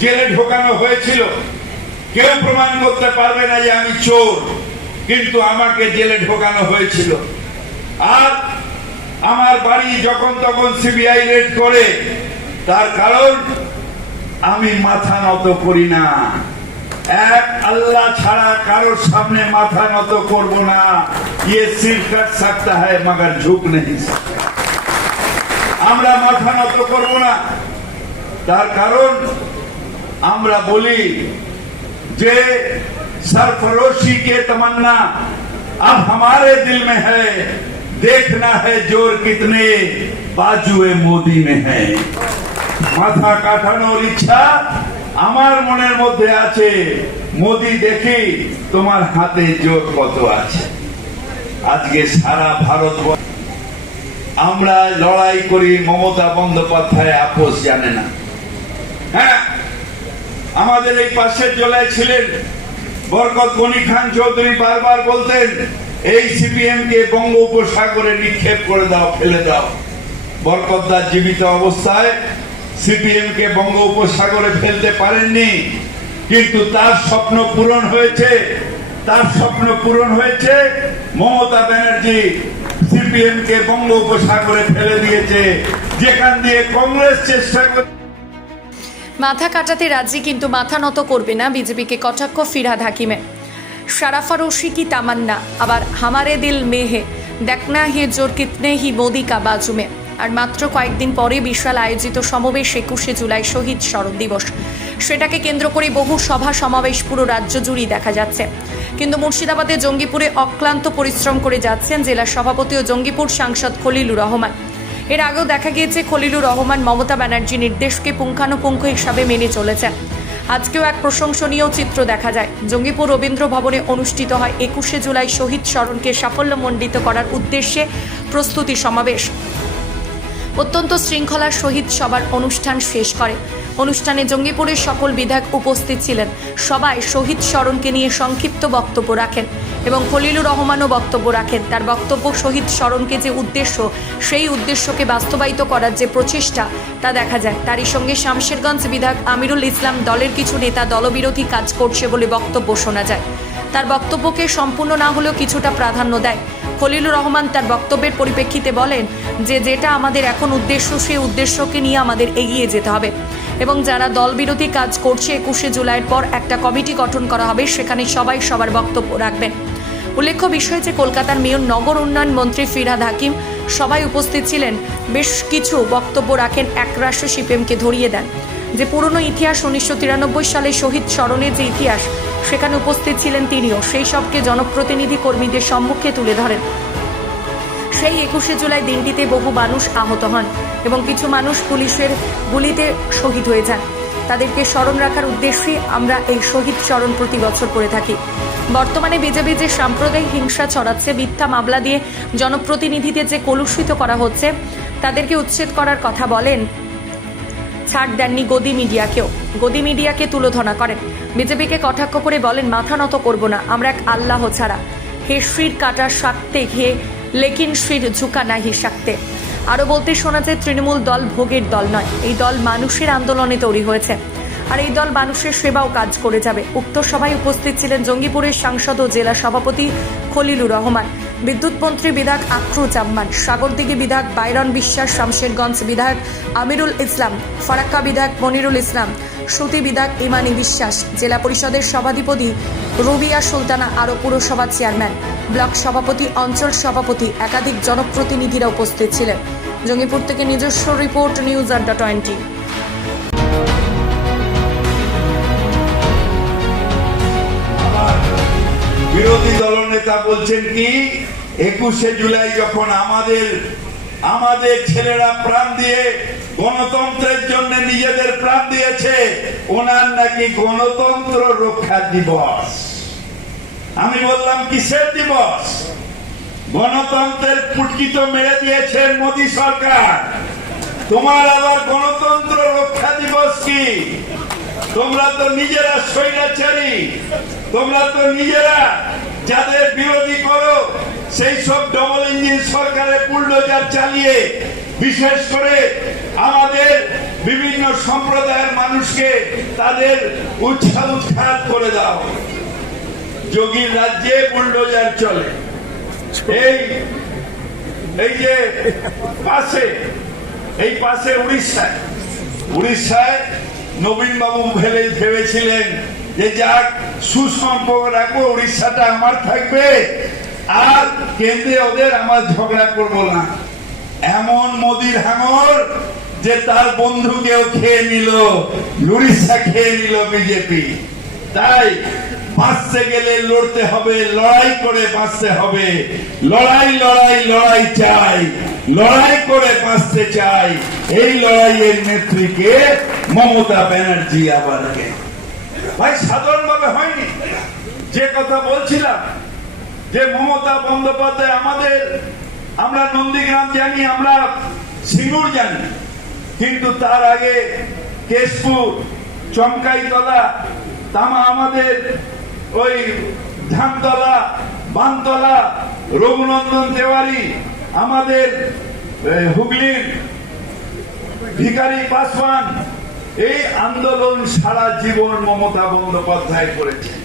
জেলে ঢোকানো হয়েছিল। কেউ প্রমাণ করতে পারবে না যে আমি চোর, কিন্তু আমাকে জেলে ঢোকানো হয়েছিল। আর আমার বাড়ি যখন তখন সিবিআই রেড করে, তার কারণ আমি মাথা নত করি না। এক আল্লাহ ছাড়া কারোর সামনে মাথা নত করব না। ইয়ে সির সাকতা হয় মাগার ঝুঁক নেই। আমরা মাথা নত করব না। তার কারণ আমরা বলি যে सरफरोशी के तमन्ना अब हमारे दिल में है देखना है जोर कितने बाजुए मोदी में है মাথা কাটানোর ইচ্ছা আমার মনের মধ্যে আছে মোদি দেখি তোমার হাতে জোর কত আছে আজকে সারা ভারত আমরা লড়াই করি মমতা বন্দ্যোপাধ্যায় আপোষ জানে না হ্যাঁ আমাদের এই পাশের জেলায় ছিলেন বরকত গনি খান চৌধুরী বারবার বলতেন, এই সিপিএম কে বঙ্গোপসাগরে নিক্ষেপ করে দাও, ফেলে দাও। বরকতদার জীবিত অবস্থায় সিপিএম কে বঙ্গোপসাগরে ফেলতে পারেননি, কিন্তু তার স্বপ্ন পূরণ হয়েছে। তার স্বপ্ন পূরণ হয়েছে, মমতা ব্যানার্জি সিপিএম কে বঙ্গ উপসাগরে ফেলে দিয়েছে। যেখান দিয়ে কংগ্রেস চেষ্টা করছে মাথা কাটাতে রাজি কিন্তু মাথা নত করবে না বিজেপিকে কটাক্ষ ফিরহাদ হাকিমে। শারাফারোশি কি তামান্না? আবার হামারে দিল মেহে। দেখনা হে জোর কিতনে হি মোদি কা বাজুমে। আর মাত্র কয়েকদিন পরে বিশাল আয়োজিত সমাবেশ একুশে জুলাই শহীদ স্মরণ দিবস। সেটাকে কেন্দ্র করে বহু সভা সমাবেশ পুরো রাজ্য জুড়েই দেখা যাচ্ছে। কিন্তু মুর্শিদাবাদে জঙ্গিপুরে অক্লান্ত পরিশ্রম করে যাচ্ছেন জেলা সভাপতি ও জঙ্গিপুর সাংসদ খলিলুর রহমান। এর আগেও দেখা গিয়েছে খলিলুর রহমান, মমতা ব্যানার্জি নির্দেশকে পুঙ্খানুপুঙ্খ হিসাবে মেনে চলেছেন। আজকেও এক প্রশংসনীয় চিত্র দেখা যায়। জঙ্গিপুর রবীন্দ্র ভবনে অনুষ্ঠিত হয় একুশে জুলাই শহীদ স্মরণকে সাফল্যমণ্ডিত করার উদ্দেশ্যে প্রস্তুতি সমাবেশ। অত্যন্ত শৃঙ্খলার সহিত সবার অনুষ্ঠান শেষ করে। অনুষ্ঠানে জঙ্গিপুরের সকল বিধায়ক উপস্থিত ছিলেন। সবাই শহীদ স্মরণকে নিয়ে সংক্ষিপ্ত বক্তব্য রাখেন এবং খলিলুর রহমানও বক্তব্য রাখেন। তার বক্তব্য শহীদ স্মরণকে যে উদ্দেশ্য, সেই উদ্দেশ্যকে বাস্তবায়িত করার যে প্রচেষ্টা, তা দেখা যায়। তারই সঙ্গে শামশেরগঞ্জ বিধায়ক আমিরুল ইসলাম দলের কিছু নেতা দলবিরোধী কাজ করছে বলে বক্তব্য শোনা যায়। তার বক্তব্যকে সম্পূর্ণ না হলেও কিছুটা প্রাধান্য দেয়। খলিলুর রহমান তার বক্তব্যের পরিপ্রেক্ষিতে বলেন যে, যেটা আমাদের এখন উদ্দেশ্য, সেই উদ্দেশ্যকে নিয়ে আমাদের এগিয়ে যেতে হবে। এবং যারা দল বিরোধী কাজ করছে, একুশে জুলাইয়ের পর একটা কমিটি গঠন করা হবে, সেখানে সবাই সবার বক্তব্য রাখবেন। উল্লেখ্য বিষয় যে, কলকাতার মেয়র, নগর উন্নয়ন মন্ত্রী ফিরহাদ হাকিম সবাই উপস্থিত ছিলেন। বেশ কিছু বক্তব্য রাখেন একরাষ্ট্র সিপিএমকে ধরিয়ে দেন। যে, পুরনো ইতিহাস উনিশশো তিরানব্বই সালে শহীদ স্মরণের যে ইতিহাস সেখানে উপস্থিত ছিলেন তিনিও। সেই সবকে জনপ্রতিনিধি কর্মীদের সম্মুখে তুলে ধরেন। সেই একুশে জুলাই দিনটিতে বহু মানুষ আহত হন এবং কিছু মানুষ পুলিশের গুলিতে শহীদ হয়ে যান। তাদেরকে স্মরণ রাখার উদ্দেশ্যে আমরা এই শহীদ স্মরণ প্রতি বছর করে থাকি। বর্তমানে বিজেপি যে সাম্প্রদায়িক হিংসা ছড়াচ্ছে, মিথ্যা মামলা দিয়ে জনপ্রতিনিধিদের যে কলুষিত করা হচ্ছে, তাদেরকে উচ্ছেদ করার কথা বলেন ছাড় দেননি গদি মিডিয়াকেও। গদি মিডিয়াকে তুলোধনা করেন। বিজেপিকে কটাক্ষ করে বলেন, মাথা নত করব না, আমরা এক আল্লাহ ছাড়া। হে শ্রীর কাটা শাকতে, হে লেকিন শ্রীর ঝুঁকা নাহি শাকতে। আরও বলতে শোনা যায়, তৃণমূল দল ভোগের দল নয়। এই দল মানুষের আন্দোলনে তৈরি হয়েছে। আর এই দল মানুষের সেবাও কাজ করে যাবে। উক্ত সভায় উপস্থিত ছিলেন জঙ্গিপুরের সাংসদ ও জেলা সভাপতি খলিলুর রহমান। বিদ্যুৎমন্ত্রী বিধায়ক আক্রুজাম্মান সাগরদিঘি বিধায়ক বাইরন বিশ্বাস, শামশেরগঞ্জ বিধায়ক আমিরুল ইসলাম, ফারাক্কা বিধায়ক মনিরুল ইসলাম শ্রুতি বিধায়ক ইমানি বিশ্বাস, জেলা পরিষদের সভাধিপতি রুবিয়া সুলতানা আরও পুরসভা চেয়ারম্যান, ব্লক সভাপতি অঞ্চল সভাপতি, একাধিক জনপ্রতিনিধিরা উপস্থিত ছিলেন। জঙ্গিপুর থেকে নিজস্ব রিপোর্ট, নিউজ আড্ডা টোয়েন্টি। বিরোধী দলনেতা বলছেন কি, একুশে জুলাই যখন আমাদের আমাদের ছেলেরা প্রাণ দিয়ে গণতন্ত্রের জন্য নিজেদের প্রাণ দিয়েছে, ওনার নাকি গণতন্ত্র রক্ষা দিবস। আমি বললাম, কিসের দিবস? গণতন্ত্রের ফুটকি তো মেরে দিয়েছেন মোদী সরকার। তোমার আবার গণতন্ত্র রক্ষা দিবস কি? তোমরা তো নিজেরা স্বৈরাচারী, তোমরা তো নিজেরা যাদের বিরোধী করো, সেই সব ডবল ইঞ্জিন সরকারের বুলডোজার চালিয়ে, বিশেষ করে আমাদের বিভিন্ন সম্প্রদায়ের মানুষকে তাদের উৎসাহ উৎখাত করে দাও যোগীর রাজ্যে বুলডোজার চলে। এই এই যে পাশে, এই পাশে উড়িষ্যায় উড়িষ্যায় নবীন বাবু ভেবে ভেবেছিলেন যে যাক সুসম্পর্ক রাখব উড়িষ্যাটা আমার থাকবে, আর কেন্দ্রে ওদের আমার ঝগড়া করব না। এমন মোদির হাঙর যে তার বন্ধুকেও খেয়ে নিল, উড়িষ্যা খেয়ে নিল বিজেপি। তাই বাঁচতে গেলে লড়তে হবে, লড়াই করে বাঁচতে হবে। লড়াই লড়াই লড়াই চাই, লড়াই করে বাঁচতে চাই। এই লড়াইয়ের নেত্রীকে মমতা ব্যানার্জি আবার ভাই, সাধারণভাবে হয়নি। যে কথা বলছিলাম, যে মমতা বন্দ্যোপাধ্যায় আমাদের, আমরা নন্দীগ্রাম জানি, আমরা সিঙ্গুর জানি, কিন্তু তার আগে কেশপুর, চমকাইতলা, তামা আমাদের ওই ধানতলা বানতলা রঘুনন্দন তেওয়ারি, আমাদের হুগলির ভিকারি পাসওয়ান এই আন্দোলন সারা জীবন মমতা বন্দ্যোপাধ্যায় করেছে